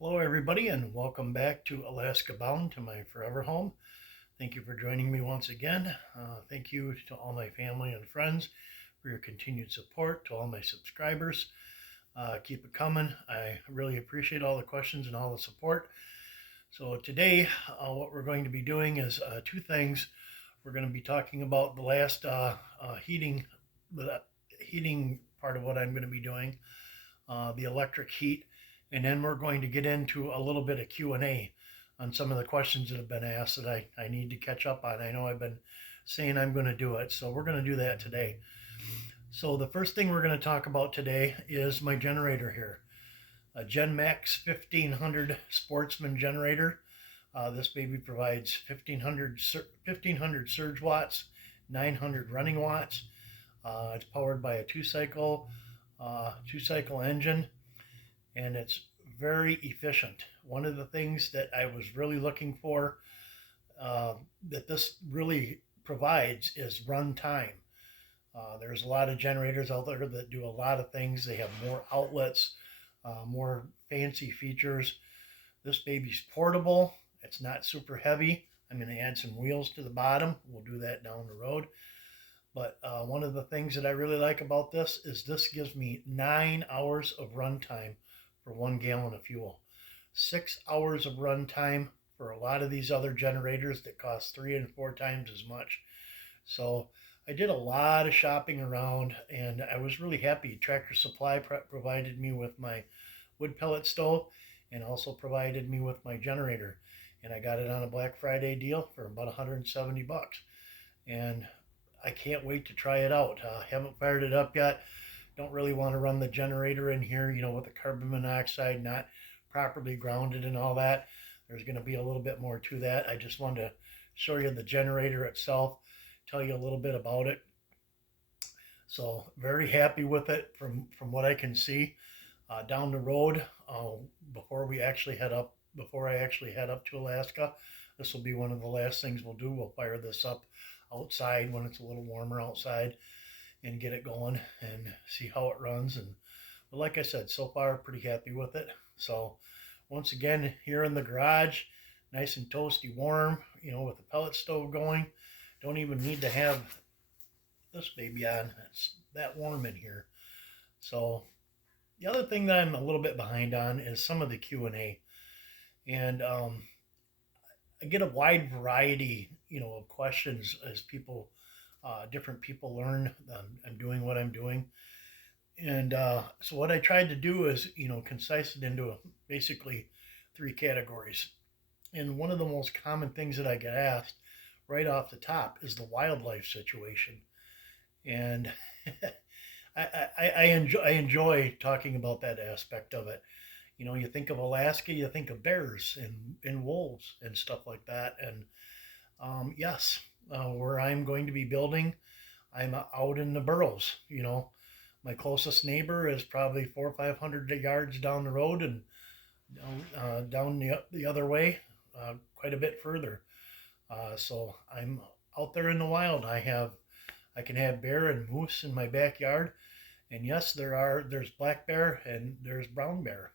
Hello, everybody, and welcome back to Alaska Bound, to my forever home. Thank you for joining me once again. Thank you to all my family and friends for your continued support, to all my subscribers. Keep it coming. I really appreciate all the questions and all the support. So, today, what we're going to be doing is two things. We're going to be talking about the last the heating part of what I'm going to be doing, the electric heat, and then we're going to get into a little bit of Q&A on some of the questions that have been asked that I need to catch up on. I know I've been saying I'm going to do it, so we're going to do that today. So the first thing we're going to talk about today is my generator here, a GenMax 1500 Sportsman generator. This baby provides 1500 surge watts, 900 running watts. It's powered by a two cycle engine, and it's very efficient. One of the things that I was really looking for, that this really provides, is run time. There's a lot of generators out there that do a lot of things. They have more outlets, more fancy features. This baby's portable. It's not super heavy. I'm going to add some wheels to the bottom. We'll do that down the road. But one of the things that I really like about this is this gives me 9 hours of run time for 1 gallon of fuel. 6 hours of run time for a lot of these other generators that cost 3 and 4 times as much. So I did a lot of shopping around, and I was really happy. Tractor Supply provided me with my wood pellet stove and also provided me with my generator. And I got it on a Black Friday deal for about 170 bucks. And I can't wait to try it out. Haven't fired it up yet. Don't really want to run the generator in here, with the carbon monoxide not properly grounded and all that. There's going to be a little bit more to that. I just wanted to show you the generator itself, tell you a little bit about it. So very happy with it from what I can see. Down the road, before I actually head up to Alaska, this will be one of the last things we'll do. We'll fire this up outside when it's a little warmer outside and get it going and see how it runs. But like I said, so far pretty happy with it. So once again, here in the garage, nice and toasty warm, with the pellet stove going. Don't even need to have this baby on. It's that warm in here. So the other thing that I'm a little bit behind on is some of the Q&A. And I get a wide variety, of questions as different people learn. I'm doing what I'm doing. And so what I tried to do is, concise it into basically three categories. And one of the most common things that I get asked right off the top is the wildlife situation. And I enjoy talking about that aspect of it. You think of Alaska, you think of bears and wolves and stuff like that. And yes, where I'm going to be building, I'm out in the burrows. My closest neighbor is probably 400 or 500 yards down the road, and down the other way, quite a bit further. So I'm out there in the wild. I can have bear and moose in my backyard, and yes, there's black bear and there's brown bear.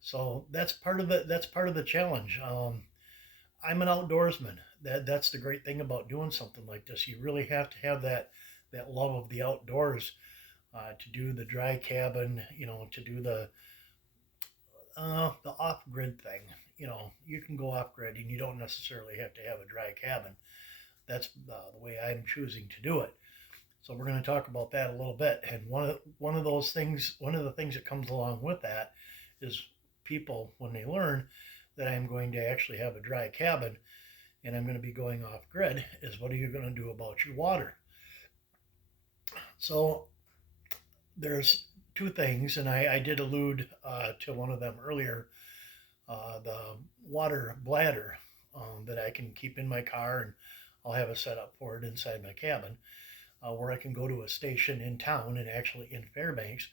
So that's part of the challenge. I'm an outdoorsman. That's the great thing about doing something like this. You really have to have that love of the outdoors, to do the dry cabin, to do the off grid thing. You can go off grid and you don't necessarily have to have a dry cabin. That's the way I'm choosing to do it. So we're going to talk about that a little bit. And one of the things that comes along with that is people, when they learn that I'm going to actually have a dry cabin and I'm going to be going off grid, is what are you going to do about your water? So there's two things, and I did allude to one of them earlier. The water bladder, that I can keep in my car, and I'll have a setup for it inside my cabin, where I can go to a station in town, and actually in Fairbanks,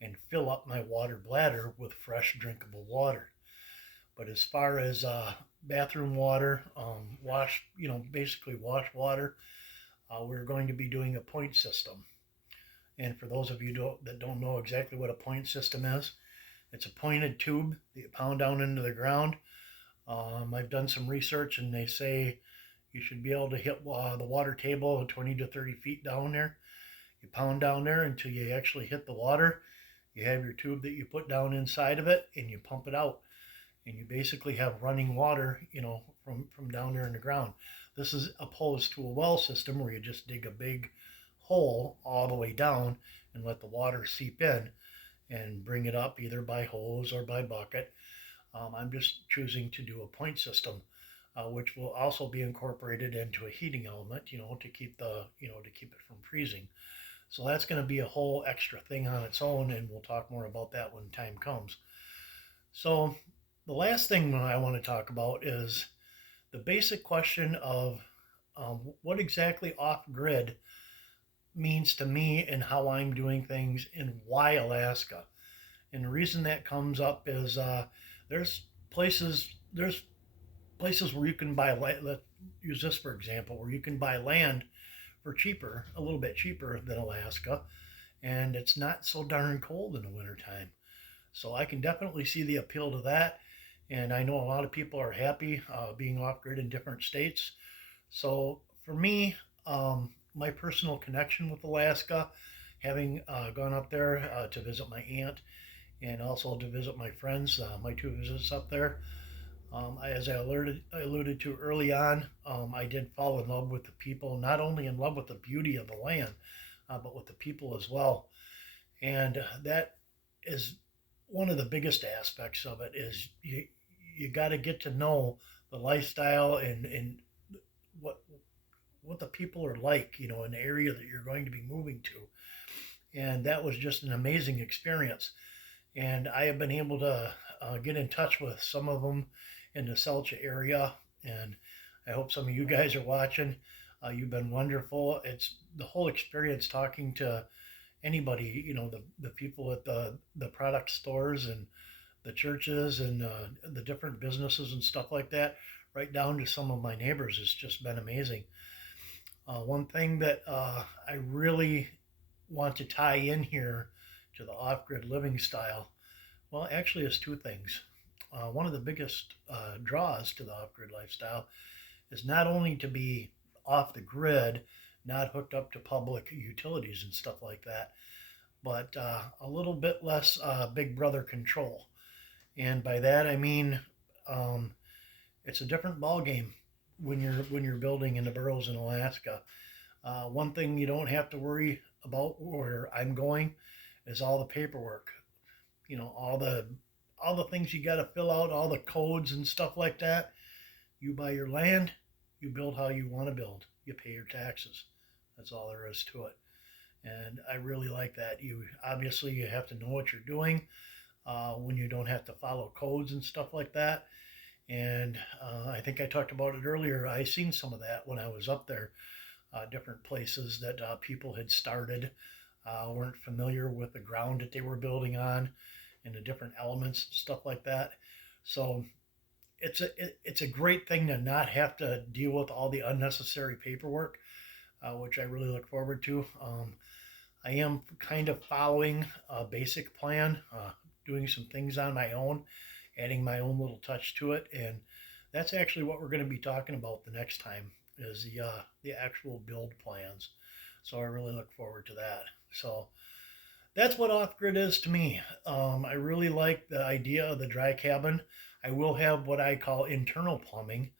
and fill up my water bladder with fresh drinkable water. But as far as bathroom water, basically wash water, we're going to be doing a point system. And for those of you that don't know exactly what a point system is, It's a pointed tube that you pound down into the ground. I've done some research, and they say you should be able to hit the water table 20 to 30 feet down there. You pound down there until you actually hit the water. You have your tube that you put down inside of it, and you pump it out, and you basically have running water, from down there in the ground. This is opposed to a well system where you just dig a big hole all the way down and let the water seep in and bring it up either by hose or by bucket. I'm just choosing to do a point system, which will also be incorporated into a heating element, to keep it from freezing. So that's going to be a whole extra thing on its own, and we'll talk more about that when time comes. So the last thing I want to talk about is the basic question of what exactly off grid means to me and how I'm doing things and why Alaska. And the reason that comes up is there's there's places where you can buy land. Let's use this for example, where you can buy land for cheaper, a little bit cheaper than Alaska, and it's not so darn cold in the wintertime. So I can definitely see the appeal to that. And I know a lot of people are happy being off grid in different states. So for me, my personal connection with Alaska, having gone up there to visit my aunt and also to visit my friends, my two visits up there, as I alluded to early on, I did fall in love with the people, not only in love with the beauty of the land, but with the people as well. And that is one of the biggest aspects of it is you got to get to know the lifestyle and what what the people are like, in the area that you're going to be moving to. And that was just an amazing experience. And I have been able to get in touch with some of them in the Selcha area, and I hope some of you guys are watching. You've been wonderful. It's the whole experience talking to anybody, the people at the product stores and the churches and the different businesses and stuff like that, right down to some of my neighbors, has just been amazing. One thing that I really want to tie in here to the off grid living style, well, actually, is two things. One of the biggest draws to the off grid lifestyle is not only to be off the grid, not hooked up to public utilities and stuff like that, but a little bit less big brother control. And by that I mean um, it's a different ball game when you're building in the boroughs in Alaska. One thing you don't have to worry about where I'm going is all the paperwork. All the things you got to fill out, all the codes and stuff like that. You buy your land, you build how you want to build, you pay your taxes. That's all there is to it. And I really like that. You have to know what you're doing when you don't have to follow codes and stuff like that. And I think I talked about it earlier. I seen some of that when I was up there. Different places that people had started, weren't familiar with the ground that they were building on and the different elements and stuff like that. So it's a great thing to not have to deal with all the unnecessary paperwork, which I really look forward to. I am kind of following a basic plan, doing some things on my own, adding my own little touch to it, and that's actually what we're going to be talking about the next time is the actual build plans. So I really look forward to that. So that's what off grid is to me. I really like the idea of the dry cabin. I will have what I call internal plumbing.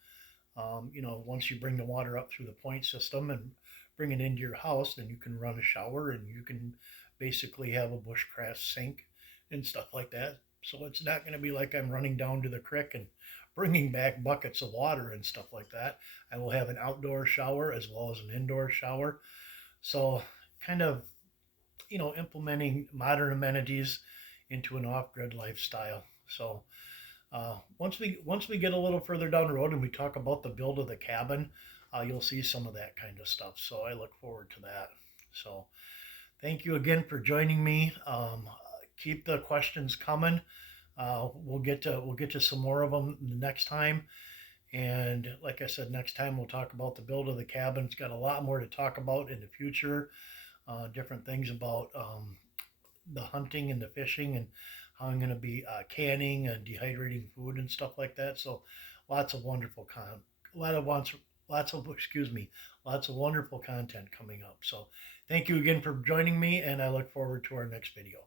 Once you bring the water up through the point system and bring it into your house, then you can run a shower and you can basically have a bushcraft sink and stuff like that. So it's not going to be like I'm running down to the creek and bringing back buckets of water and stuff like that. I will have an outdoor shower as well as an indoor shower. So kind of, implementing modern amenities into an off-grid lifestyle. So once we get a little further down the road and we talk about the build of the cabin, you'll see some of that kind of stuff. So I look forward to that. So thank you again for joining me. Keep the questions coming. We'll get to some more of them the next time. And like I said, next time we'll talk about the build of the cabin. It's got a lot more to talk about in the future. Different things about the hunting and the fishing and how I'm going to be canning and dehydrating food and stuff like that. So lots of wonderful lots of wonderful content coming up. So thank you again for joining me, and I look forward to our next video.